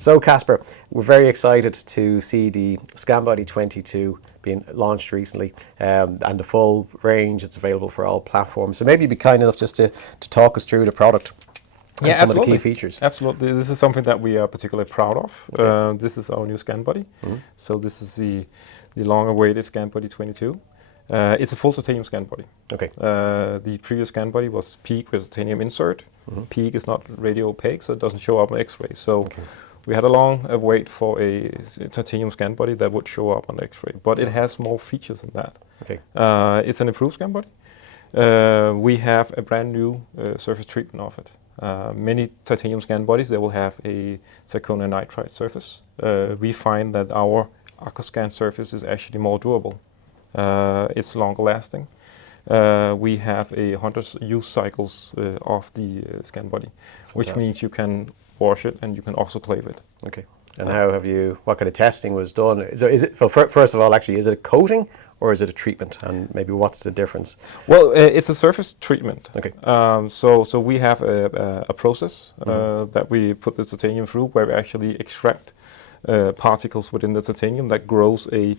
So Kasper, we're very excited to see the ScanBody22 being launched recently, and the full range. It's available for all platforms. So maybe you'd be kind enough just to talk us through the product and some of the key features. Absolutely. This is something that we are particularly proud of. Okay. This is our new ScanBody. So this is the long-awaited ScanBody22. It's a full titanium ScanBody. Okay. The previous ScanBody was PEEK with a titanium insert. PEEK is not radio opaque, so it doesn't show up on X-ray. So we had a long wait for a titanium ScanBody that would show up on X-ray, but it has more features than that. Okay. It's an improved ScanBody. We have a brand new surface treatment of it. Many titanium ScanBodies, they will have a zirconia nitride surface. We find that our AccuScan surface is actually more durable. It's longer lasting. We have 100 use cycles of the ScanBody, which means you can wash it and you can autoclave it. Okay. And what kind of testing was done? First of all, actually, is it a coating or is it a treatment? And maybe what's the difference? Well, it's a surface treatment. Okay. So we have a process that we put the titanium through, where we actually extract particles within the titanium that grows a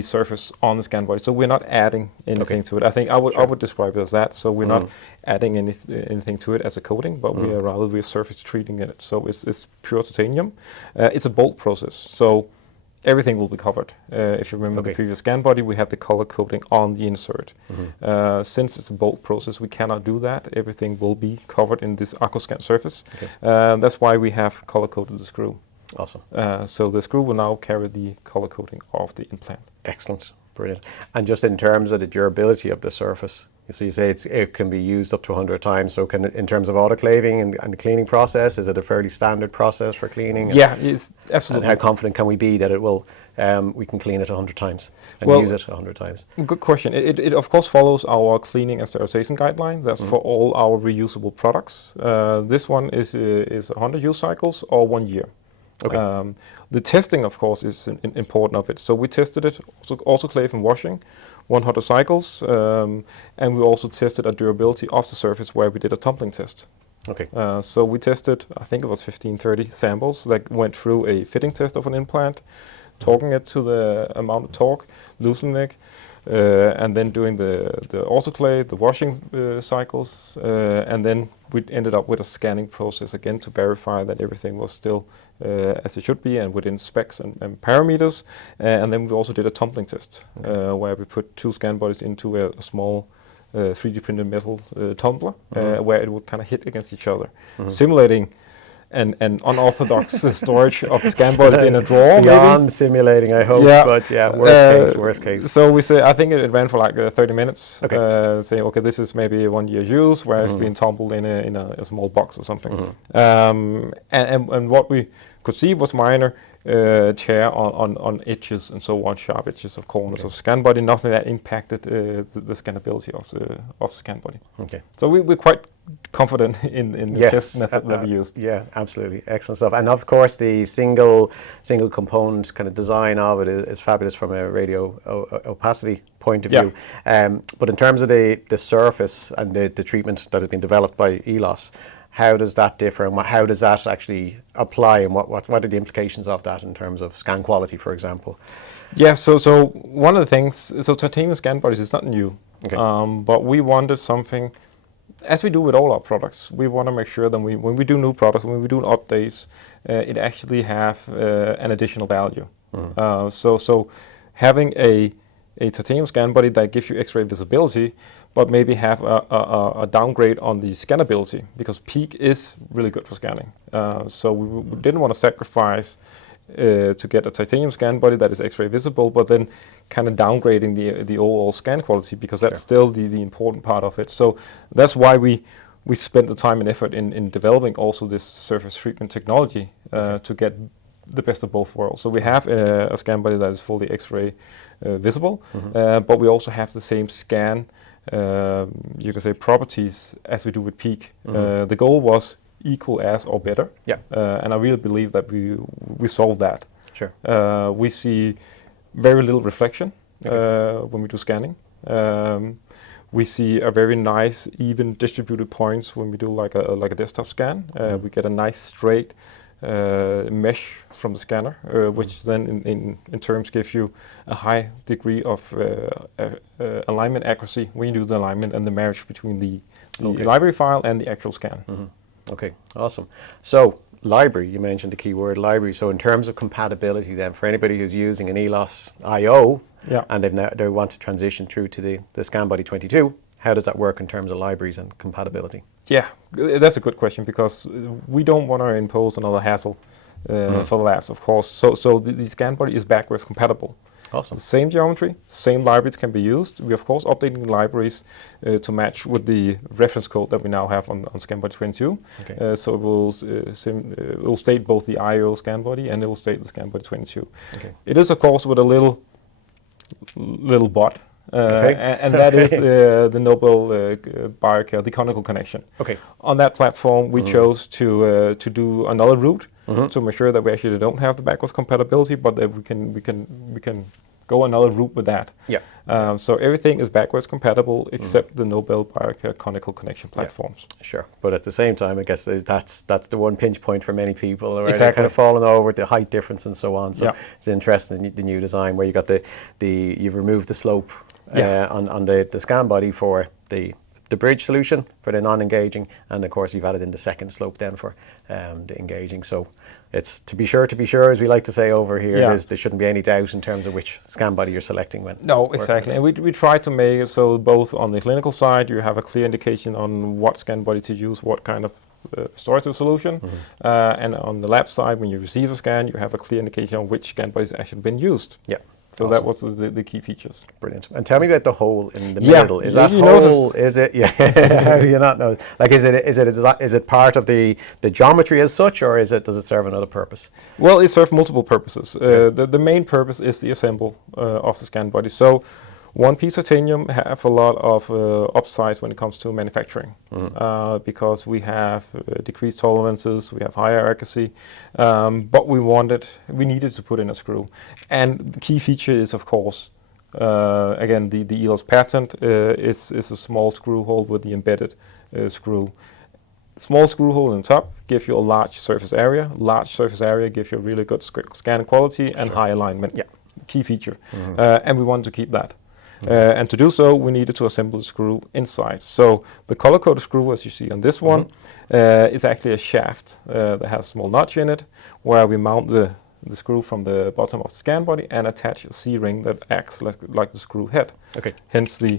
surface on the ScanBody. So we're not adding anything to it. I think I would describe it as that. So we're not adding anything to it as a coating, but we're surface treating it. So it's pure titanium. It's a bulk process. So everything will be covered. If you remember the previous ScanBody, we had the color coating on the insert. Since it's a bulk process, we cannot do that. Everything will be covered in this AccuScan surface. That's why we have color coated the screw. Awesome. So the screw will now carry the color coating of the implant. Excellent. Brilliant. And just in terms of the durability of the surface, so you say it can be used up to 100 times. So in terms of autoclaving and the cleaning process, is it a fairly standard process for cleaning? Yeah, it's absolutely. And how confident can we be that it will, we can clean it 100 times and use it 100 times? Good question. It of course follows our cleaning and sterilization guidelines. That's for all our reusable products. This one is 100 use cycles or 1 year. Okay. The testing, of course, is important of it. So we tested it, autoclave and washing, 100 cycles, and we also tested a durability of the surface where we did a tumbling test. Okay. So we tested, I think it was 15-30 samples that went through a fitting test of an implant, torquing it to the amount of torque, loosening it, and then doing the autoclave, the washing cycles, and then we ended up with a scanning process again to verify that everything was still as it should be and within specs and parameters. And then we also did a tumbling test where we put 2 ScanBodies into a small 3D printed metal tumbler where it would kind of hit against each other, simulating an unorthodox storage of the ScanBodies in a drawer. Beyond simulating, I hope, but yeah, worst case. So we say, I think it ran for like 30 minutes, saying, okay, this is maybe 1 year's use, where it's been tumbled in a small box or something. And what we could see was minor tear on edges and so on, sharp edges of corners of ScanBody, nothing that impacted the scannability of the ScanBody. Okay. So we're quite confident in the test method that we used. Yeah, absolutely. Excellent stuff. And of course, the single component kind of design of it is fabulous from a radio opacity point of view. But in terms of the surface and the treatment that has been developed by Elos, how does that differ, and how does that actually apply, and what are the implications of that in terms of scan quality, for example? Yeah, so one of the things, so titanium ScanBodies is not new, but we wanted something, as we do with all our products, we want to make sure that when we do new products, when we do updates, it actually have an additional value. So having a titanium ScanBody that gives you X-ray visibility, but maybe have a downgrade on the scannability, because PEEK is really good for scanning. So we didn't want to sacrifice to get a titanium ScanBody that is X-ray visible, but then kind of downgrading the overall scan quality, because that's still the important part of it. So that's why we spent the time and effort in developing also this surface treatment technology to get the best of both worlds. So we have a ScanBody that is fully X-ray visible, but we also have the same scan, you can say, properties as we do with PEEK. The goal was equal as or better, and I really believe that we solved that. Sure. We see very little reflection when we do scanning. We see a very nice, even distributed points when we do like a desktop scan. We get a nice straight mesh from the scanner, which then in terms give you a high degree of alignment accuracy when you do the alignment and the marriage between the library file and the actual scan. Okay, awesome. So library, you mentioned the keyword library. So in terms of compatibility then, for anybody who's using an Elos IO and they want to transition through to the ScanBody22, how does that work in terms of libraries and compatibility? Yeah, that's a good question, because we don't want to impose another hassle for the labs, of course. So the ScanBody is backwards compatible. Awesome. Same geometry, same libraries can be used. We of course updating the libraries to match with the reference code that we now have on ScanBody22. Okay. So it will state both the IO ScanBody and it will state the ScanBody22. Okay. It is of course with a little bot. And that is the Nobel Biocare, the conical connection. Okay. On that platform, we chose to do another route to make sure that we actually don't have the backwards compatibility, but that we can go another route with that. Yeah. So everything is backwards compatible except the Nobel Biocare conical connection platforms. Yeah. Sure, but at the same time, I guess that's the one pinch point for many people, right? Exactly. They're kind of falling over the height difference and so on. So Yeah. it's interesting, the new design where you got you've removed the slope on the ScanBody for the bridge solution for the non-engaging, and of course you've added in the second slope then for the engaging. So it's to be sure, as we like to say over here, there shouldn't be any doubt in terms of which ScanBody you're selecting when. No, exactly. And we try to make it so both on the clinical side you have a clear indication on what ScanBody to use, what kind of restorative solution, and on the lab side, when you receive a scan, you have a clear indication on which ScanBody has actually been used. Yeah. So awesome. That was the key features. Brilliant. And tell me about the hole in the middle. Is that hole? Is it? Yeah. How do you not know? Like, is it part of the geometry as such, or does it serve another purpose? Well, it serves multiple purposes. The main purpose is the assemble of the ScanBody. So, one piece titanium have a lot of upsides when it comes to manufacturing, because we have decreased tolerances, we have higher accuracy, but we needed to put in a screw. And the key feature is, of course, again, the Elos patent is a small screw hole with the embedded screw. Small screw hole on top gives you a large surface area. Large surface area gives you really good scan quality and high alignment. Yeah. Key feature. And we want to keep that. And to do so, we needed to assemble the screw inside. So the color-coded screw, as you see on this one, is actually a shaft that has a small notch in it, where we mount the screw from the bottom of the ScanBody and attach a C-ring that acts like the screw head. Okay. Hence the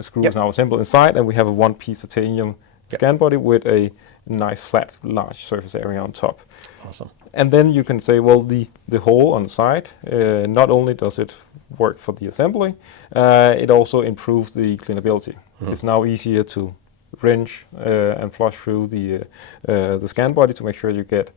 screw is now assembled inside, and we have a one-piece titanium ScanBody with a nice flat, large surface area on top. Awesome. And then you can say, well, the hole on the side, not only does it work for the assembly, it also improves the cleanability. It's now easier to wrench and flush through the ScanBody to make sure you get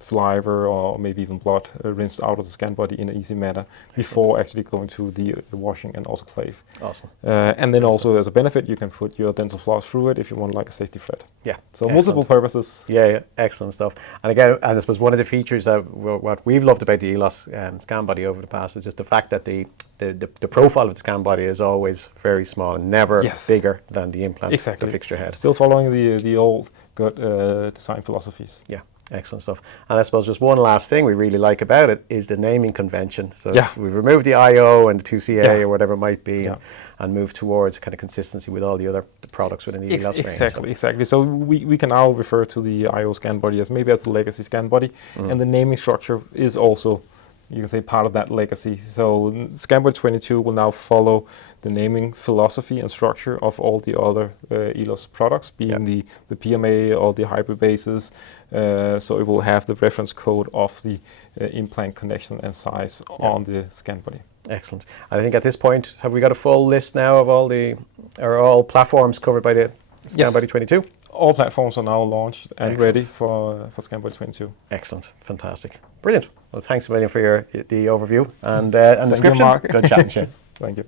saliva or maybe even blood rinsed out of the ScanBody in an easy manner before actually going to the washing and autoclave. Awesome. And then also as a benefit, you can put your dental floss through it if you want like a safety thread. Yeah. So multiple purposes. Yeah, excellent stuff. And again, and I suppose one of the features that what we've loved about the Elos ScanBody over the past is just the fact that the profile of the ScanBody is always very small and never bigger than the implant, the fixture head. Still following the old good design philosophies. Yeah. Excellent stuff. And I suppose just one last thing we really like about it is the naming convention. So we've removed the IO and the 2CA or whatever it might be and moved towards kind of consistency with all the other products within the Elos range. Exactly. So we can now refer to the IO ScanBody as maybe as the legacy ScanBody, and the naming structure is also, you can say, part of that legacy. So ScanBody22 will now follow the naming philosophy and structure of all the other Elos products, being the PMA or the hybrid bases. So it will have the reference code of the implant connection and size on the ScanBody. Excellent. I think at this point, have we got a full list now of all platforms covered by the ScanBody22? All platforms are now launched and ready for ScanBody22. Excellent. Fantastic. Brilliant. Well, thanks a million for the overview and description. Good chatting to you. Thank you.